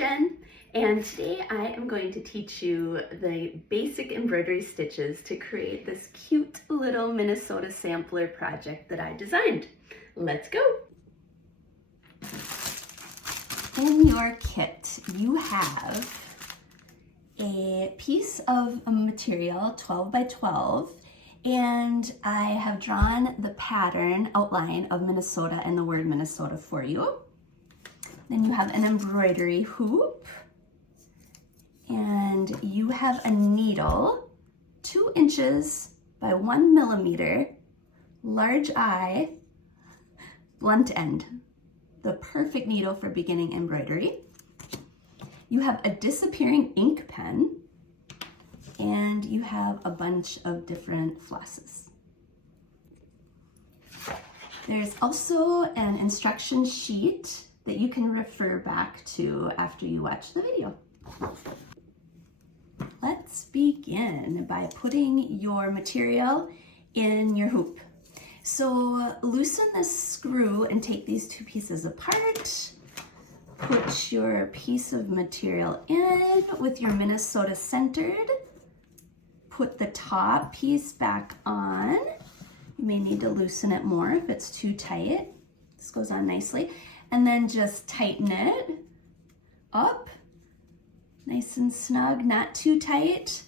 Jen, and today I am going to teach you the basic embroidery stitches to create this cute little Minnesota sampler project that I designed. Let's go! In your kit, you have a piece of material, 12 by 12, and I have drawn the pattern outline of Minnesota and the word Minnesota for you. Then you have an embroidery hoop, and you have a needle, 2 inches by 1 millimeter, large eye, blunt end. The perfect needle for beginning embroidery. You have a disappearing ink pen, and you have a bunch of different flosses. There's also an instruction sheet that you can refer back to after you watch the video. Let's begin by putting your material in your hoop. So loosen this screw and take these 2 pieces apart. Put your piece of material in with your Minnesota centered. Put the top piece back on. You may need to loosen it more if it's too tight. This goes on nicely. And then just tighten it up, nice and snug, not too tight.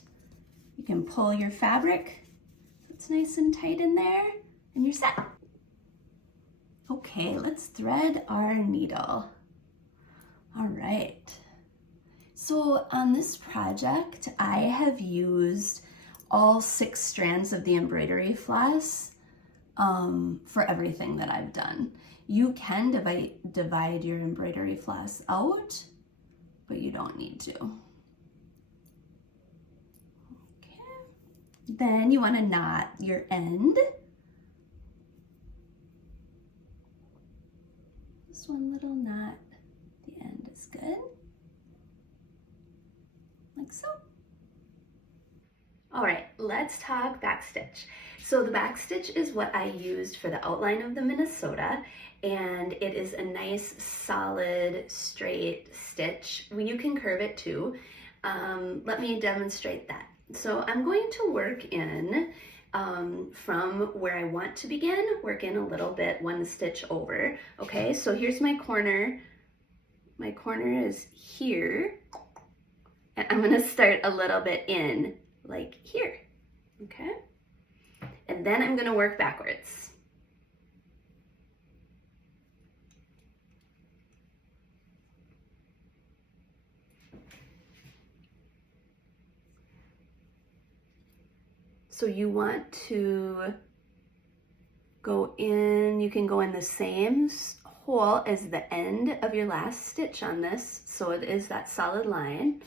You can pull your fabric so it's nice and tight in there, and you're set. Okay, let's thread our needle. All right. So on this project, I have used all 6 strands of the embroidery floss for everything that I've done. You can divide your embroidery floss out, but you don't need to. Okay. Then you want to knot your end. Just one little knot. The end is good. Like so. All right, let's talk backstitch. So the backstitch is what I used for the outline of the Minnesota, and it is a nice, solid, straight stitch. You can curve it too. Let me demonstrate that. So I'm going to work in from where I want to begin, work in a little bit, 1 stitch over. Okay, so here's my corner. My corner is here, and I'm gonna start a little bit in, like here, okay? And then I'm gonna work backwards. So you want to go in, you can go in the same hole as the end of your last stitch on this, so it is that solid line.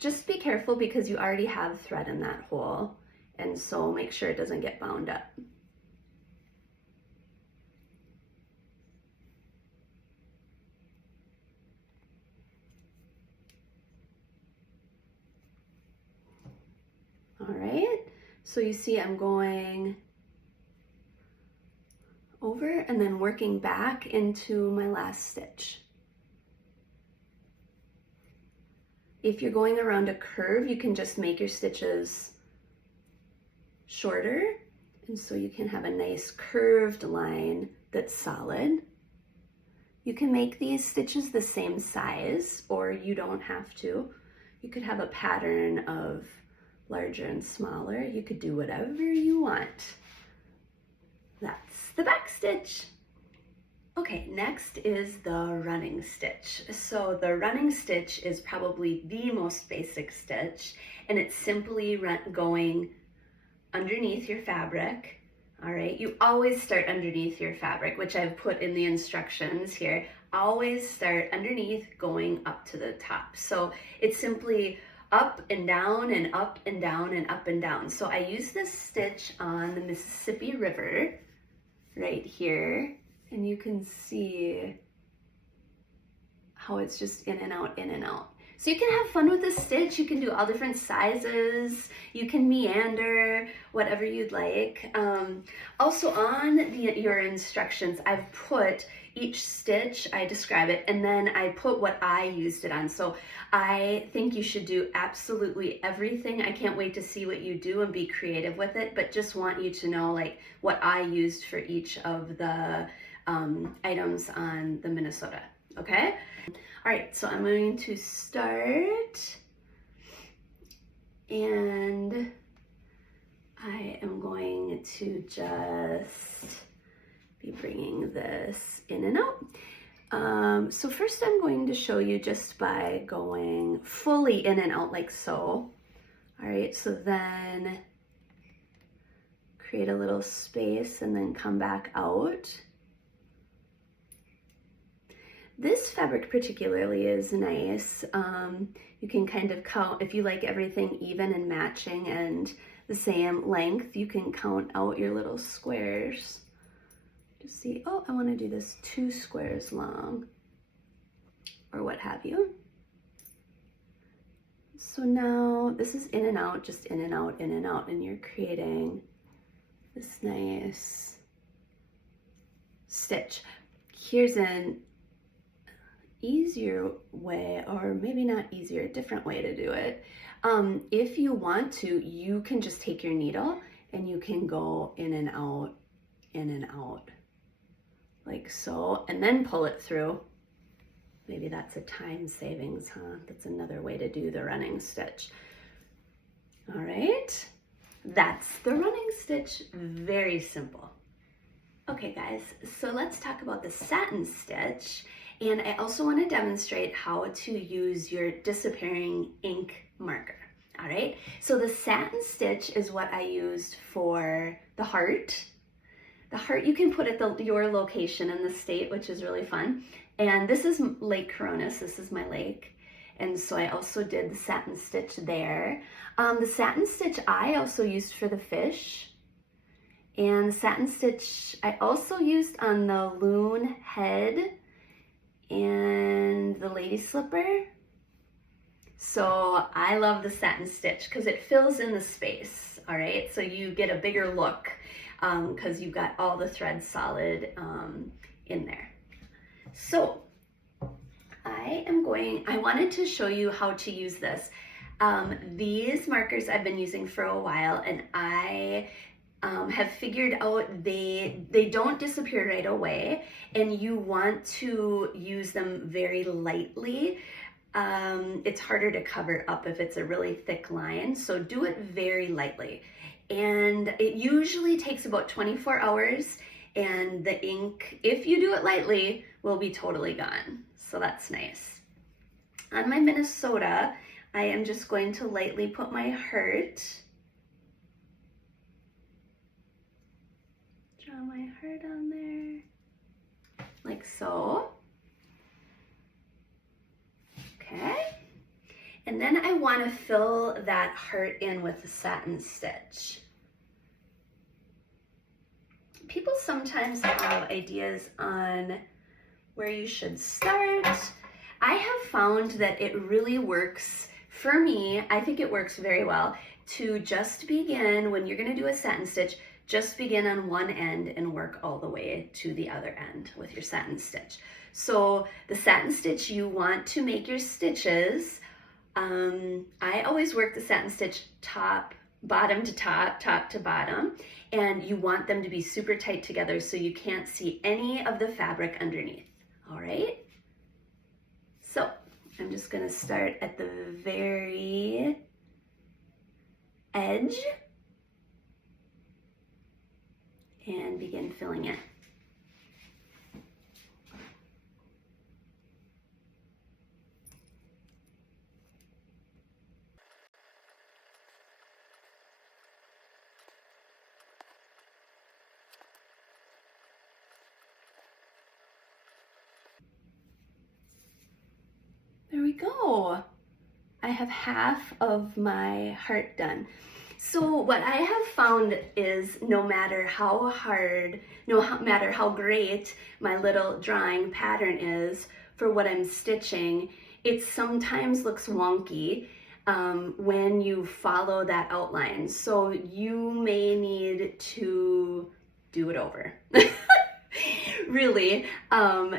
Just be careful because you already have thread in that hole, and so make sure it doesn't get bound up. All right, so you see I'm going over and then working back into my last stitch. If you're going around a curve, you can just make your stitches shorter, and so you can have a nice curved line that's solid. You can make these stitches the same size, or you don't have to. You could have a pattern of larger and smaller. You could do whatever you want. That's the back stitch. Okay, next is the running stitch. So the running stitch is probably the most basic stitch, and it's simply going underneath your fabric. All right, you always start underneath your fabric, which I've put in the instructions here. Always start underneath, going up to the top. So it's simply up and down and up and down and up and down. So I use this stitch on the Mississippi River right here, and you can see how it's just in and out, in and out. So you can have fun with this stitch. You can do all different sizes. You can meander, whatever you'd like. Also on your instructions, I've put Each stitch, I describe it, and then I put what I used it on. So I think you should do absolutely everything. I can't wait to see what you do and be creative with it, but just want you to know like what I used for each of the items on the Minnesota, okay? All right, so I'm going to start, and I am going to just be bringing this in and out. So first I'm going to show you just by going fully in and out like so. All right, so then create a little space and then come back out. This fabric particularly is nice. You can kind of count, if you like everything even and matching and the same length, you can count out your little squares to see, oh, I want to do this 2 squares long or what have you. So now this is in and out, just in and out, in and out, and you're creating this nice stitch. Here's an easier way, or maybe not easier, a different way to do it. If you want to, you can just take your needle and you can go in and out, like so, and then pull it through. Maybe that's a time savings, huh? That's another way to do the running stitch. All right, that's the running stitch, very simple. Okay guys, so let's talk about the satin stitch. And I also want to demonstrate how to use your disappearing ink marker. All right, so the satin stitch is what I used for the heart. The heart you can put at your location in the state, which is really fun. And this is Lake Coronis, this is my lake. And so I also did the satin stitch there. The satin stitch I also used for the fish. And the satin stitch I also used on the loon head and the lady slipper. So I love the satin stitch because it fills in the space, all right? So you get a bigger look because you've got all the threads solid in there. So I wanted to show you how to use this. These markers I've been using for a while, and I have figured out they don't disappear right away, and you want to use them very lightly. It's harder to cover up if it's a really thick line, so do it very lightly. And it usually takes about 24 hours, and the ink, if you do it lightly, will be totally gone. So that's nice. On my Minnesota, I am just going to lightly put my heart. Draw my heart on there, like so. Okay. And then I want to fill that heart in with the satin stitch. People sometimes have ideas on where you should start. I have found that it really works for me. I think it works very well to just begin, when you're going to do a satin stitch, just begin on one end and work all the way to the other end with your satin stitch. So the satin stitch, you want to make your stitches. I always work the satin stitch bottom to top, top to bottom, and you want them to be super tight together so you can't see any of the fabric underneath. All right. So I'm just going to start at the very edge and begin filling it. There we go. I have half of my heart done. So what I have found is no matter how hard, no matter how great my little drawing pattern is for what I'm stitching, it sometimes looks wonky when you follow that outline. So you may need to do it over. really.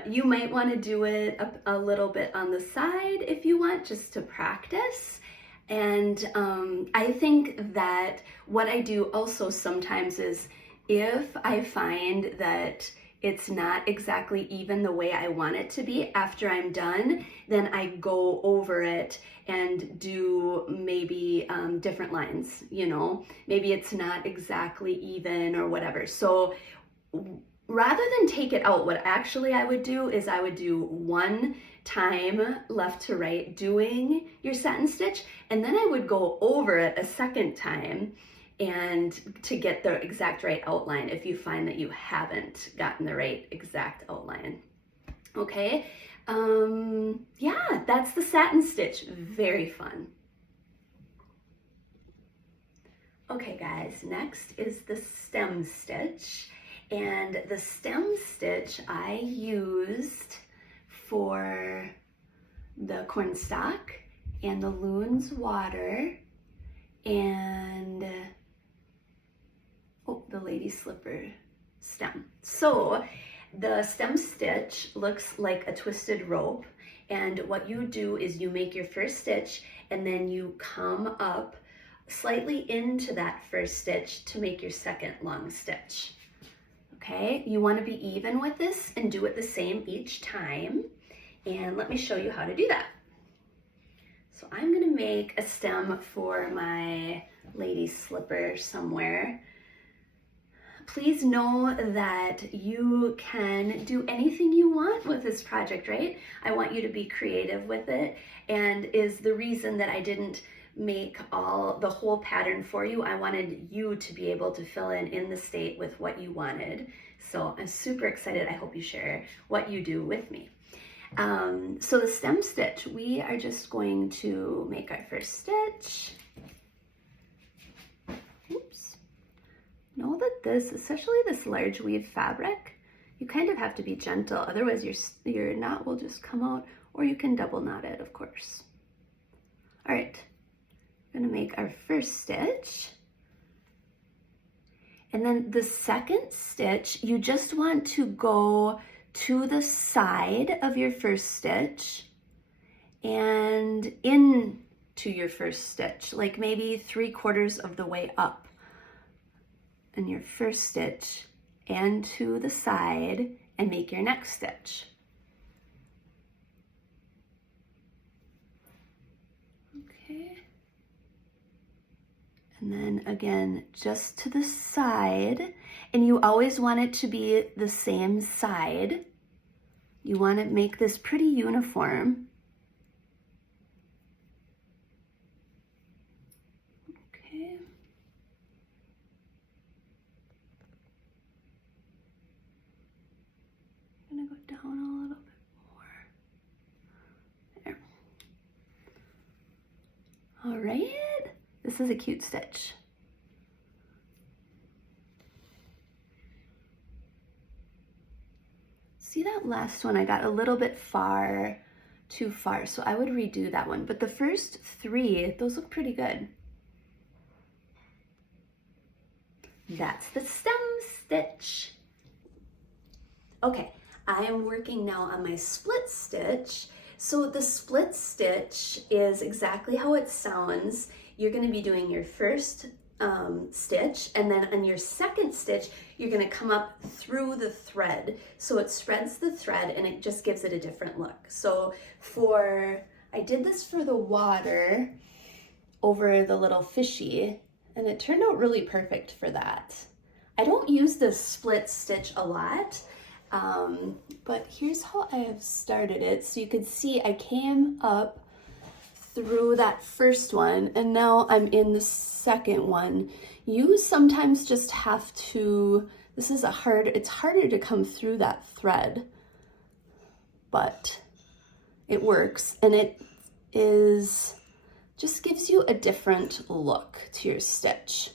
You might want to do it a little bit on the side if you want, just to practice. And I think that what I do also sometimes is if I find that it's not exactly even the way I want it to be after I'm done, then I go over it and do maybe different lines, you know, maybe it's not exactly even or whatever. So rather than take it out, what actually I would do is I would do one time left to right doing your satin stitch, and then I would go over it a second time and to get the exact right outline if you find that you haven't gotten the right exact outline. Okay, yeah, that's the satin stitch. Very fun. Okay guys, next is the stem stitch. And the stem stitch I used for the cornstalk and the loon's water and the lady slipper stem. So the stem stitch looks like a twisted rope, and what you do is you make your first stitch and then you come up slightly into that first stitch to make your second long stitch. Okay, you want to be even with this and do it the same each time. And let me show you how to do that. So I'm going to make a stem for my lady slipper somewhere. Please know that you can do anything you want with this project, right? I want you to be creative with it, and is the reason that I didn't make the whole pattern for you. I wanted you to be able to fill in the state with what you wanted. So I'm super excited. I hope you share what you do with me. So the stem stitch, we are just going to make our first stitch. Oops. Know that this, especially this large weave fabric, you kind of have to be gentle, otherwise your knot will just come out, or you can double knot it, of course. All right. Going to make our first stitch, and then the second stitch you just want to go to the side of your first stitch and into your first stitch, like maybe 3/4 of the way up in your first stitch and to the side, and make your next stitch. Okay. And then again, just to the side, and you always want it to be the same side. You want to make this pretty uniform. Okay. I'm gonna go down a little bit more. There. All right. This is a cute stitch. See that last one? I got a little bit too far, so I would redo that one. But the first 3, those look pretty good. That's the stem stitch. Okay, I am working now on my split stitch. So the split stitch is exactly how it sounds. You're going to be doing your first stitch, and then on your second stitch you're going to come up through the thread, so it spreads the thread and it just gives it a different look. So I did this for the water over the little fishy, and it turned out really perfect for that. I don't use the split stitch a lot, but here's how I have started it. So you can see I came up through that first one, and now I'm in the second one. You sometimes just have to, it's harder to come through that thread, but it works, and it just gives you a different look to your stitch.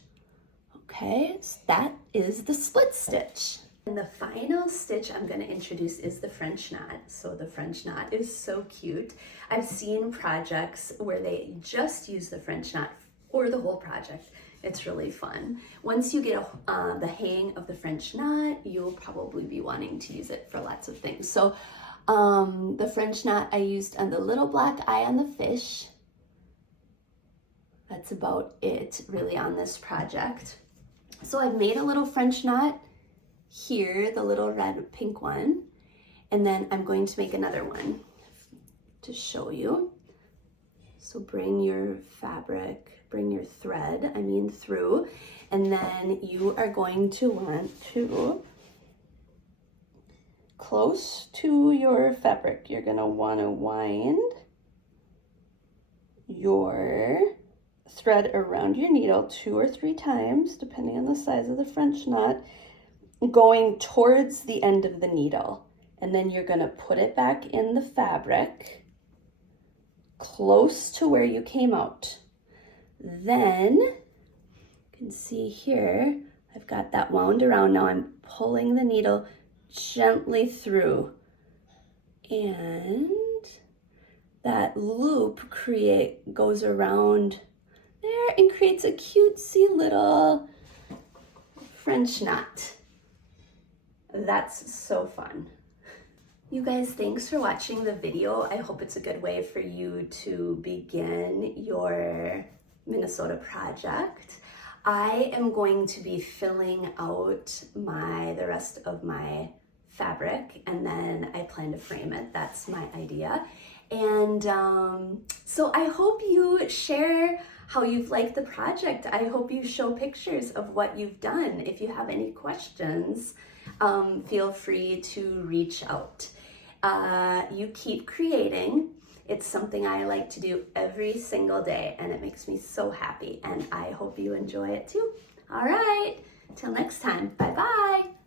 Okay, so that is the split stitch. And the final stitch I'm going to introduce is the French knot. So the French knot is so cute. I've seen projects where they just use the French knot, or the whole project It's really fun. Once you get the hang of the French knot, you'll probably be wanting to use it for lots of things. So the French knot I used on the little black eye on the fish. That's about it really on this project. So I've made a little French knot here, the little red pink one, and then I'm going to make another one to show you. So bring your fabric, bring your thread, through, and then you are going to want to, close to your fabric, you're gonna wanna wind your thread around your needle 2 or 3 times, depending on the size of the French knot, going towards the end of the needle. And then you're gonna put it back in the fabric, close to where you came out. Then, you can see here, I've got that wound around. Now I'm pulling the needle gently through. And that loop goes around there and creates a cutesy little French knot. That's so fun. You guys, thanks for watching the video. I hope it's a good way for you to begin your Minnesota project. I am going to be filling out the rest of my fabric, and then I plan to frame it. That's my idea. And so I hope you share how you've liked the project. I hope you show pictures of what you've done. If you have any questions, feel free to reach out. You keep creating. It's something I like to do every single day, and it makes me so happy, and I hope you enjoy it too. All right, till next time, bye-bye.